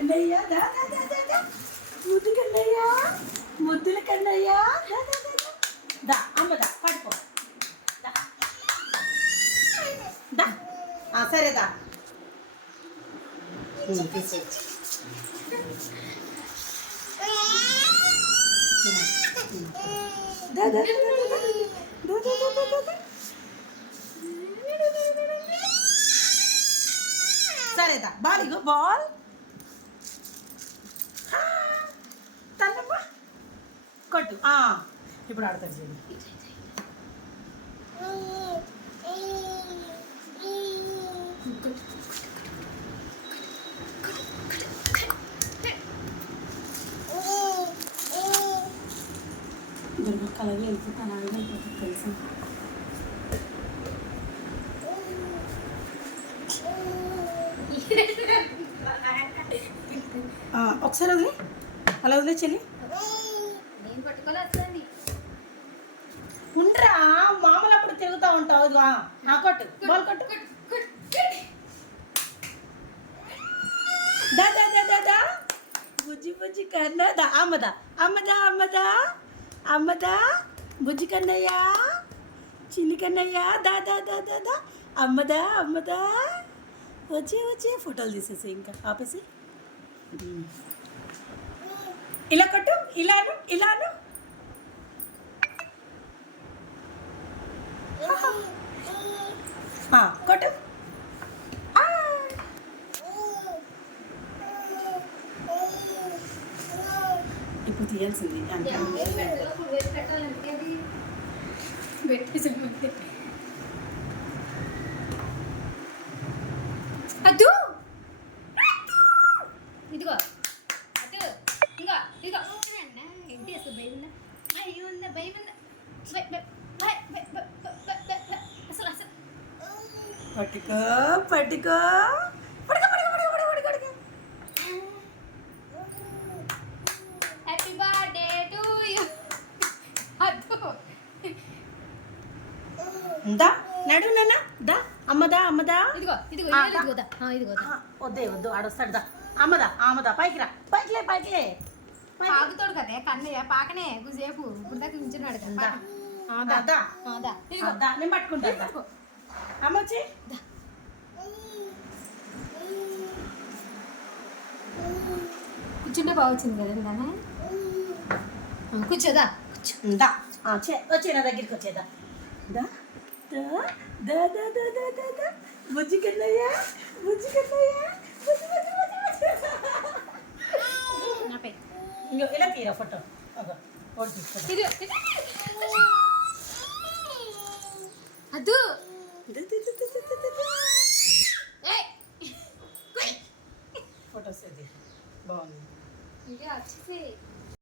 కన్నయ్య దా దా దా దా దా ముద్దు కన్నయ్య ముద్దుల కన్నయ్య దా దా దా దా దా అమ్మ దా పడుకో దా దా సరే దా దా దా సరేదా బాల్ ఇగో బాల్ తన్నమ్మా కొట్టు ఇప్పుడు ఆడతాడు చూడు దుర్గక్కలవి వెళ్ళిపోతాను అవి వెళ్ళిపోతుంది తెలుసా ఒకసారి వదిలే అలా వదిలే చెల్లి నేను పట్టుకోలేదు ఉండరా మామూలు అప్పుడు తిరుగుతూ ఉంటావు కొట్టు బాల్ కొట్టు దా దా దా దా దా బుజ్జి బుజ్జి కన్నా దా అమ్మదా అమ్మదా అమ్మదా అమ్మదా బుజ్జి కన్నయ్య చిన్ని కన్నయ్య దా దా దా దా దా అమ్మదా అమ్మదా వచ్చి వచ్చి ఫోటోలు తీసేసి ఇంకా ఆపేసి ఇలా కొట్టు ఇలాను ఇలాను కొట్టు ఇప్పుడు తీయాల్సింది అద్దు ఇదిగో అద్దు ఇదిగో ఇదిగో ఏంటి అసలు భయం ఉందా భయం ఉందా భయం ఉందా అసలు అసలు పట్టుకో పట్టుకో పడుకో పడుకో పడుకో పడుకో పడుకో హ్యాపీ బర్త్డే టు యు అద్దు దా నడు నాన్న దా అమ్మదా అమ్మదా ఇదిగో ఇదిగో ఇదిగో దా ఇదిగో దా వద్దే వద్దు ఆడొస్తాడు దా అమ్మదా అమ్మదా పైకి రా పైకిలే పైకిలే పాకుతాడు కదే కన్నయ్య పాకనే సేపు ఇప్పుడు దాకా నించున్నాడు కదా ఇదిగో దా నేను పట్టుకుంటా అమ్మ వచ్చి కూర్చుంటే బాగా వచ్చింది కదా దాన్ని కూర్చోదా దా వచ్చే నా దగ్గరికి వచ్చేదా దా దా దా దా దా దా దా దా బుజ్జి కన్నయ్య బుజ్జి కన్నయ్య బుజ్జి బుజ్జి బుజ్జి బుజ్జి ఇంకో ఇలా తీరా ఫోటో ఫోటో తీసుకో అద్దు ఫోటోస్ అది బాగుంది ఇది వచ్చేసి